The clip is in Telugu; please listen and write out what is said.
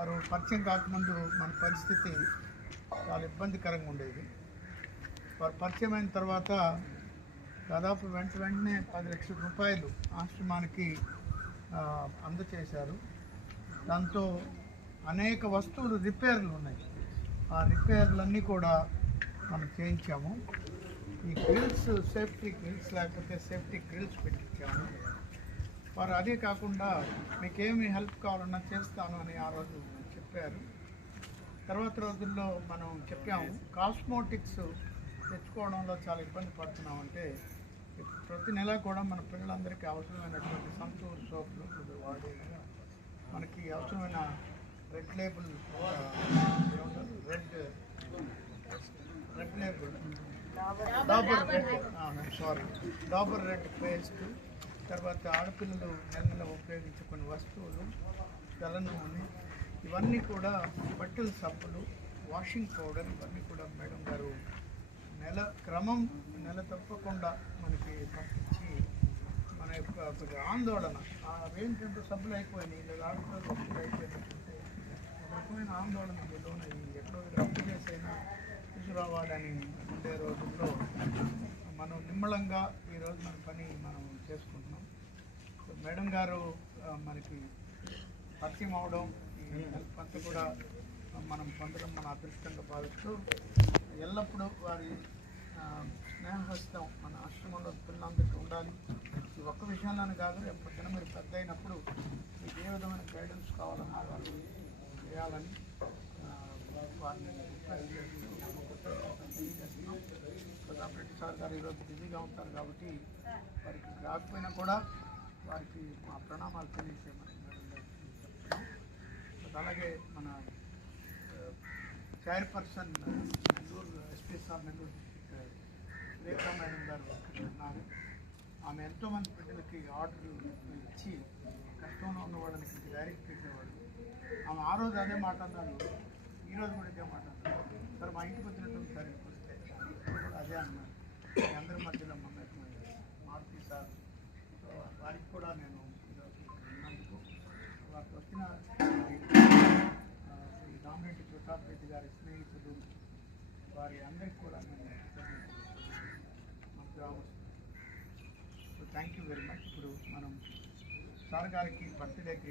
వారు పరిచయం కాకముందు మన పరిస్థితి చాలా ఇబ్బందికరంగా ఉండేది. వారు పరిచయం అయిన తర్వాత దాదాపు వెంటనే 10 లక్షల రూపాయలు ఆశ్రమానికి అందచేశారు. దాంతో అనేక వస్తువులు రిపేర్లు ఉన్నాయి. ఆ రిపేర్లన్నీ కూడా మనం చేయించాము. ఈ గ్రిల్స్, సేఫ్టీ గ్రిల్స్ లేకపోతే సేఫ్టీ గ్రిల్స్ పెట్టించాము. వారు అదే కాకుండా మీకేమి హెల్ప్ కావాలన్నా చేస్తాను అని ఆ రోజు చెప్పారు. తర్వాత రోజుల్లో మనం చెప్పాము కాస్మోటిక్స్ తెచ్చుకోవడంలో చాలా ఇబ్బంది పడుతున్నామంటే ప్రతి నెల కూడా మన పిల్లలందరికీ అవసరమైనటువంటి సంతూర్ సోప్లు వాడే మనకి అవసరమైన red label Dabur red paste, తర్వాత ఆడపిల్లలు నెలలో ఉపయోగించే కొన్ని వస్తువులు, తెల్ల నూనె, ఇవన్నీ కూడా బట్టల సబ్బులు, వాషింగ్ పౌడర్, ఇవన్నీ కూడా మేడం గారు నెల తప్పకుండా మనకి పంపించి మన యొక్క ఆందోళన అవేంటంటే సబ్బులు అయిపోయినాయి, లేదా ఆడపిల్లలు సబ్బులు అయిపోయినట్టుంటే రకమైన ఆందోళన లోనయ్యి ఎక్కడో రద్దు చేసైనా తీసుకురావాలని ఉండే రోజుల్లో మనం నిమ్మళంగా ఈరోజు మన పని మనం చేసుకుంటున్నాం. మేడం గారు మనకి పరిచయం అవడం, ఈ హెల్ప్ అంతా కూడా మనం పొందడం మన అదృష్టంగా భావిస్తూ ఎల్లప్పుడూ వారి స్నేహహస్తం మన ఆశ్రమంలో పిల్లలందరికీ ఉండాలి. ఈ ఒక్క విషయంలోనే కాదు, ఎప్పటికైనా మీరు పెద్ద అయినప్పుడు మీకు ఏ విధమైన గైడెన్స్ కావాలన్నా వాళ్ళు చేయాలని వారిని తెలియజేస్తున్నాం. ప్రజాప్రెడ్డి సార్ గారు ఈరోజు బిజీగా ఉంటారు కాబట్టి వారికి రాకపోయినా కూడా వారికి మా ప్రణామాలు తెలియజేయమని మేడం గారు చెప్తున్నాం. అలాగే మన chairperson Nellore SPSR Nellore district Rekha madam గారు ఉన్నారు. ఆమె ఎంతోమంది బిడ్డలకి ఆర్డర్లు ఇచ్చి కష్టంలో ఉన్న వాళ్ళని డైరెక్ట్ పెట్టేవాడు. ఆమె ఆ రోజు అదే మాట అన్నారు, ఈరోజు కూడా ఇదే మాట అన్నారు. సార్ మా ఇంటికి వచ్చినటువంటి సరే వస్తే కూడా అదే అన్నారు. మీ అందరి మధ్యలో మమ్మల్ని మారుతి సార్, వారికి కూడా నేను ఈరోజు ఉన్నందుకు వారికి వచ్చిన శ్రీ రామిరెడ్డి ప్రతాప్ రెడ్డి గారి స్నేహితులు వారి అందరికీ కూడా నేను మన గ్రామస్తులు. So thank you very much. ఇప్పుడు మనం సార్ గారికి బర్త్డేకి